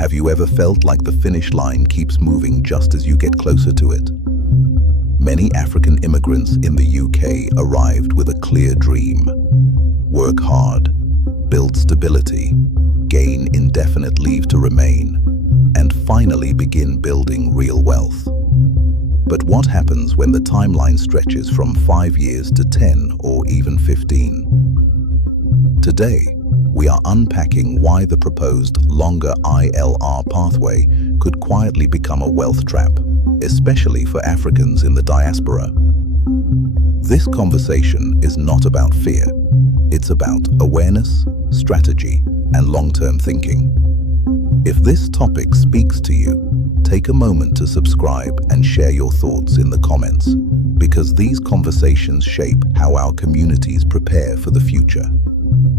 Have you ever felt like the finish line keeps moving just as you get closer to it? Many African immigrants in the UK arrived with a clear dream: work hard, build stability, gain indefinite leave to remain, and finally begin building real wealth. But what happens when the timeline stretches from 5 years to 10 or even 15? Today, we are unpacking why the proposed longer ILR pathway could quietly become a wealth trap, especially for Africans in the diaspora. This conversation is not about fear. It's about awareness, strategy, and long-term thinking. If this topic speaks to you, take a moment to subscribe and share your thoughts in the comments, because these conversations shape how our communities prepare for the future.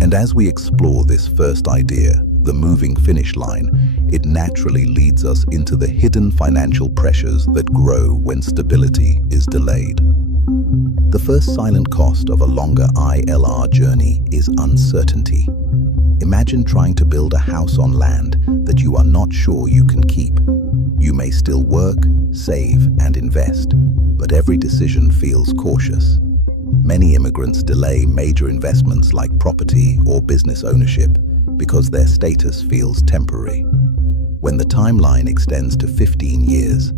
And as we explore this first idea, the moving finish line, it naturally leads us into the hidden financial pressures that grow when stability is delayed. The first silent cost of a longer ILR journey is uncertainty. Imagine trying to build a house on land that you are not sure you can keep. You may still work, save, and invest, but every decision feels cautious. Many immigrants delay major investments like property or business ownership because their status feels temporary. When the timeline extends to 15 years,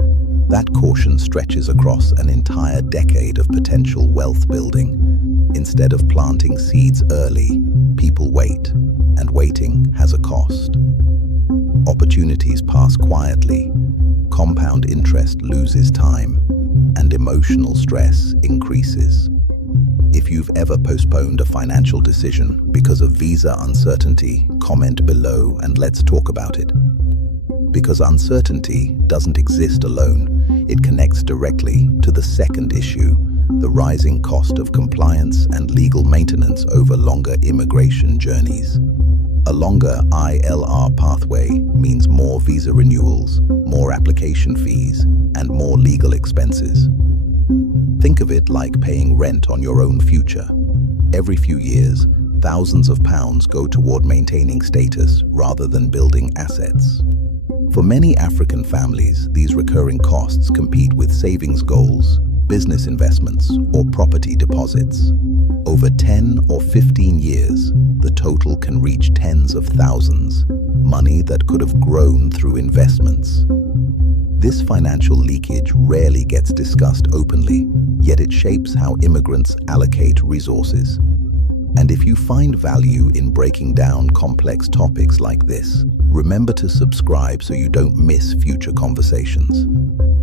that caution stretches across an entire decade of potential wealth building. Instead of planting seeds early, people wait, and waiting has a cost. Opportunities pass quietly, compound interest loses time, and emotional stress increases. If you've ever postponed a financial decision because of visa uncertainty, comment below and let's talk about it. Because uncertainty doesn't exist alone, it connects directly to the second issue, the rising cost of compliance and legal maintenance over longer immigration journeys. A longer ILR pathway means more visa renewals, more application fees, and more legal expenses. Think of it like paying rent on your own future. Every few years, thousands of pounds go toward maintaining status rather than building assets. For many African families, these recurring costs compete with savings goals, business investments, or property deposits. Over 10 or 15 years, the total can reach tens of thousands, money that could have grown through investments. This financial leakage rarely gets discussed openly, yet it shapes how immigrants allocate resources. And if you find value in breaking down complex topics like this, remember to subscribe so you don't miss future conversations.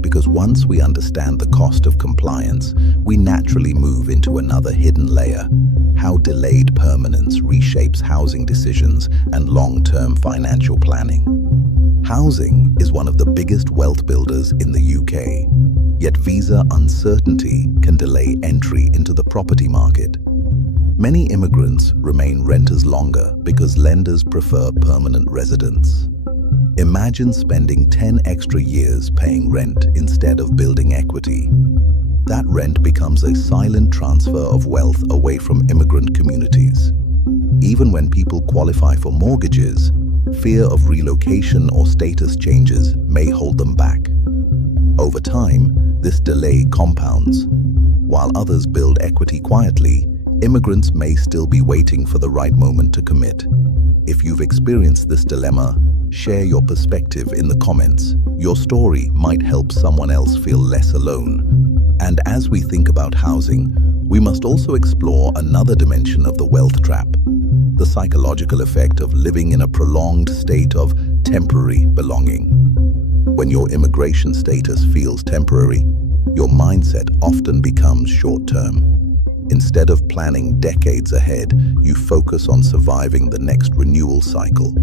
Because once we understand the cost of compliance, we naturally move into another hidden layer: how delayed permanence reshapes housing decisions and long-term financial planning. Housing is one of the biggest wealth builders in the UK, yet visa uncertainty can delay entry into the property market. Many immigrants remain renters longer because lenders prefer permanent residence. Imagine spending 10 extra years paying rent instead of building equity. That rent becomes a silent transfer of wealth away from immigrant communities. Even when people qualify for mortgages, fear of relocation or status changes may hold them back. Over time, this delay compounds. While others build equity quietly, immigrants may still be waiting for the right moment to commit. If you've experienced this dilemma, share your perspective in the comments. Your story might help someone else feel less alone. And as we think about housing, we must also explore another dimension of the wealth trap: the psychological effect of living in a prolonged state of temporary belonging. When your immigration status feels temporary, your mindset often becomes short-term. Instead of planning decades ahead, you focus on surviving the next renewal cycle.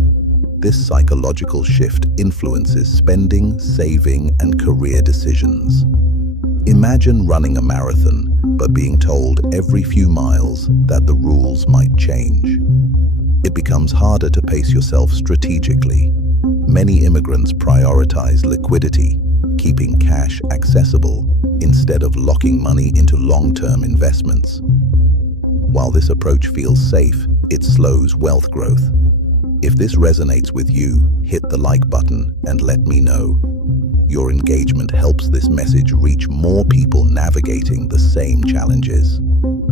This psychological shift influences spending, saving, and career decisions. Imagine running a marathon, but being told every few miles that the rules might change. It becomes harder to pace yourself strategically. Many immigrants prioritize liquidity, keeping cash accessible instead of locking money into long-term investments. While this approach feels safe, it slows wealth growth. If this resonates with you, hit the like button and let me know. Your engagement helps this message reach more people navigating the same challenges.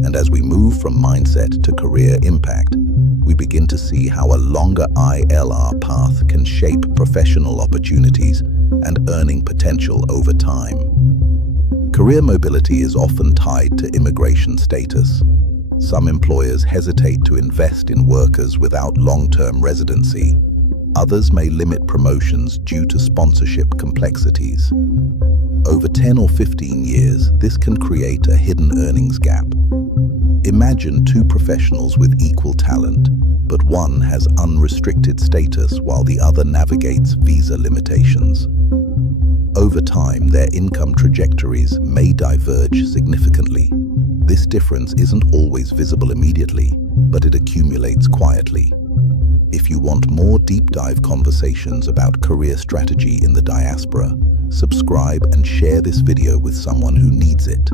And as we move from mindset to career impact, we begin to see how a longer ILR path can shape professional opportunities and earning potential over time. Career mobility is often tied to immigration status. Some employers hesitate to invest in workers without long-term residency. Others may limit promotions due to sponsorship complexities. Over 10 or 15 years, this can create a hidden earnings gap. Imagine two professionals with equal talent, but one has unrestricted status while the other navigates visa limitations. Over time, their income trajectories may diverge significantly. This difference isn't always visible immediately, but it accumulates quietly. If you want more deep dive conversations about career strategy in the diaspora, subscribe and share this video with someone who needs it.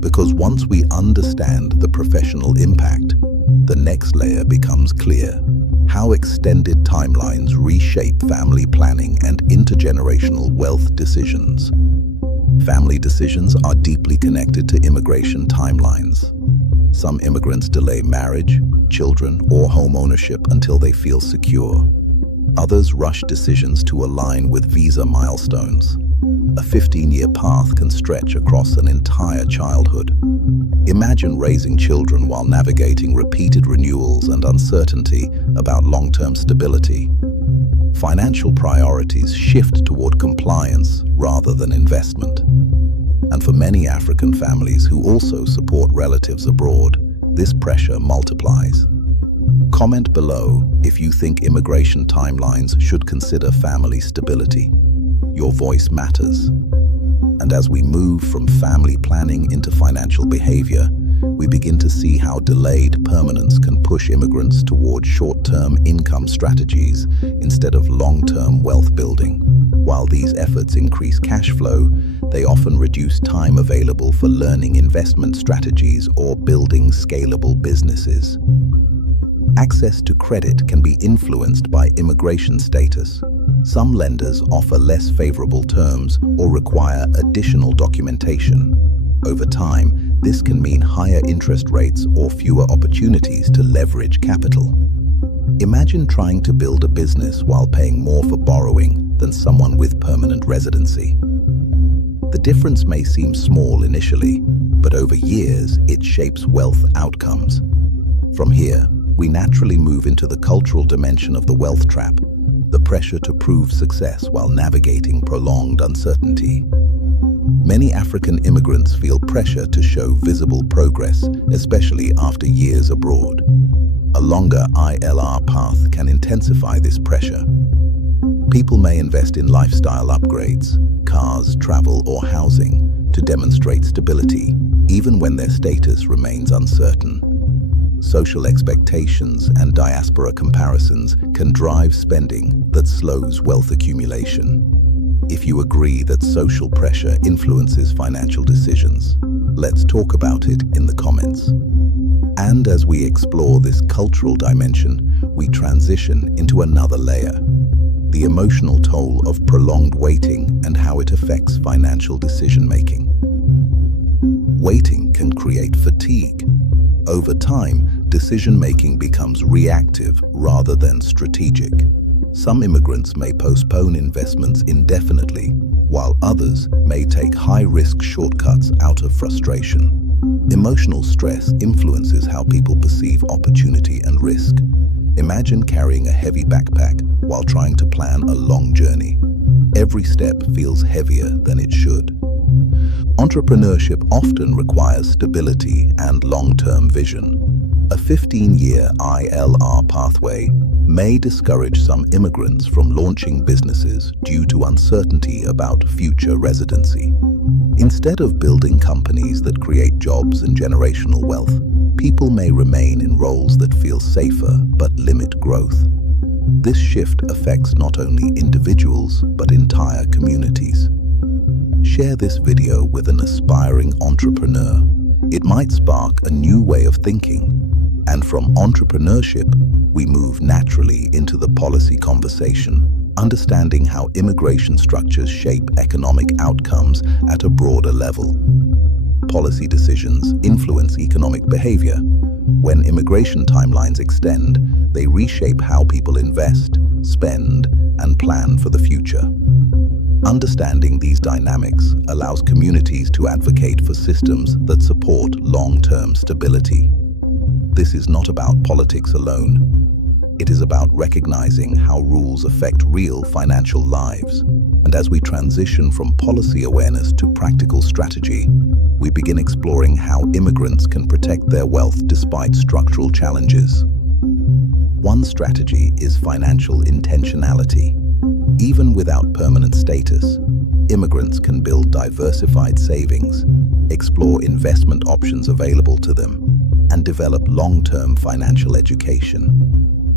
Because once we understand the professional impact, the next layer becomes clear: how extended timelines reshape family planning and intergenerational wealth decisions. Family decisions are deeply connected to immigration timelines. Some immigrants delay marriage, children, or home ownership until they feel secure. Others rush decisions to align with visa milestones. A 15-year path can stretch across an entire childhood. Imagine raising children while navigating repeated renewals and uncertainty about long-term stability. Financial priorities shift toward compliance rather than investment. And for many African families who also support relatives abroad, this pressure multiplies. Comment below if you think immigration timelines should consider family stability. Your voice matters. And as we move from family planning into financial behavior, we begin to see how delayed permanence can push immigrants toward short-term income strategies instead of long-term wealth building. While these efforts increase cash flow, they often reduce time available for learning investment strategies or building scalable businesses. Access to credit can be influenced by immigration status. Some lenders offer less favorable terms or require additional documentation. Over time, this can mean higher interest rates or fewer opportunities to leverage capital. Imagine trying to build a business while paying more for borrowing than someone with permanent residency. The difference may seem small initially, but over years it shapes wealth outcomes. From here, we naturally move into the cultural dimension of the wealth trap, the pressure to prove success while navigating prolonged uncertainty. Many African immigrants feel pressure to show visible progress, especially after years abroad. A longer ILR path can intensify this pressure. People may invest in lifestyle upgrades, cars, travel, or housing to demonstrate stability, even when their status remains uncertain. Social expectations and diaspora comparisons can drive spending that slows wealth accumulation. If you agree that social pressure influences financial decisions, let's talk about it in the comments. And as we explore this cultural dimension, we transition into another layer: the emotional toll of prolonged waiting and how it affects financial decision-making. Waiting can create fatigue. Over time, decision-making becomes reactive rather than strategic. Some immigrants may postpone investments indefinitely, while others may take high-risk shortcuts out of frustration. Emotional stress influences how people perceive opportunity and risk. Imagine carrying a heavy backpack while trying to plan a long journey. Every step feels heavier than it should. Entrepreneurship often requires stability and long-term vision. A 15-year ILR pathway may discourage some immigrants from launching businesses due to uncertainty about future residency. Instead of building companies that create jobs and generational wealth, people may remain in roles that feel safer but limit growth. This shift affects not only individuals but entire communities. Share this video with an aspiring entrepreneur. It might spark a new way of thinking. And from entrepreneurship, we move naturally into the policy conversation, understanding how immigration structures shape economic outcomes at a broader level. Policy decisions influence economic behavior. When immigration timelines extend, they reshape how people invest, spend, and plan for the future. Understanding these dynamics allows communities to advocate for systems that support long-term stability. This is not about politics alone. It is about recognizing how rules affect real financial lives. And as we transition from policy awareness to practical strategy, we begin exploring how immigrants can protect their wealth despite structural challenges. One strategy is financial intentionality. Even without permanent status, immigrants can build diversified savings, explore investment options available to them, and develop long-term financial education.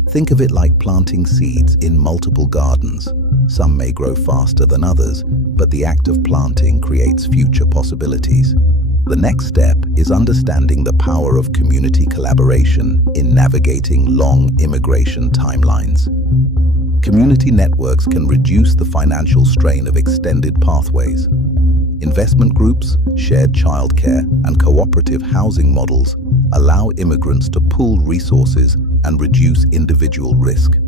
Think of it like planting seeds in multiple gardens. Some may grow faster than others, but the act of planting creates future possibilities. The next step is understanding the power of community collaboration in navigating long immigration timelines. Community networks can reduce the financial strain of extended pathways. Investment groups, shared childcare, and cooperative housing models allow immigrants to pool resources and reduce individual risk.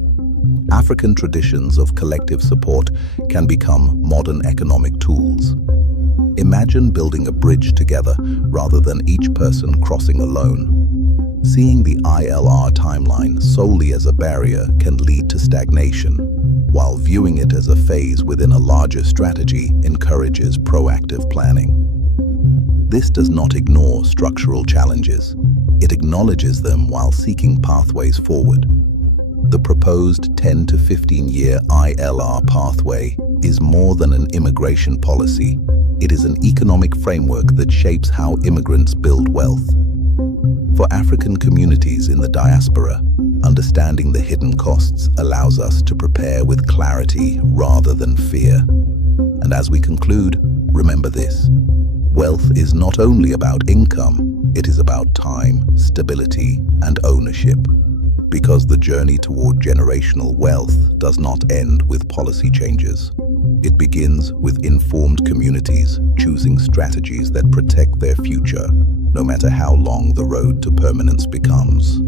African traditions of collective support can become modern economic tools. Imagine building a bridge together rather than each person crossing alone. Seeing the ILR timeline solely as a barrier can lead to stagnation, while viewing it as a phase within a larger strategy encourages proactive planning. This does not ignore structural challenges. It acknowledges them while seeking pathways forward. The proposed 10 to 15-year ILR pathway is more than an immigration policy. It is an economic framework that shapes how immigrants build wealth. For African communities in the diaspora, understanding the hidden costs allows us to prepare with clarity rather than fear. And as we conclude, remember this: wealth is not only about income, it is about time, stability, and ownership. Because the journey toward generational wealth does not end with policy changes. It begins with informed communities choosing strategies that protect their future, no matter how long the road to permanence becomes.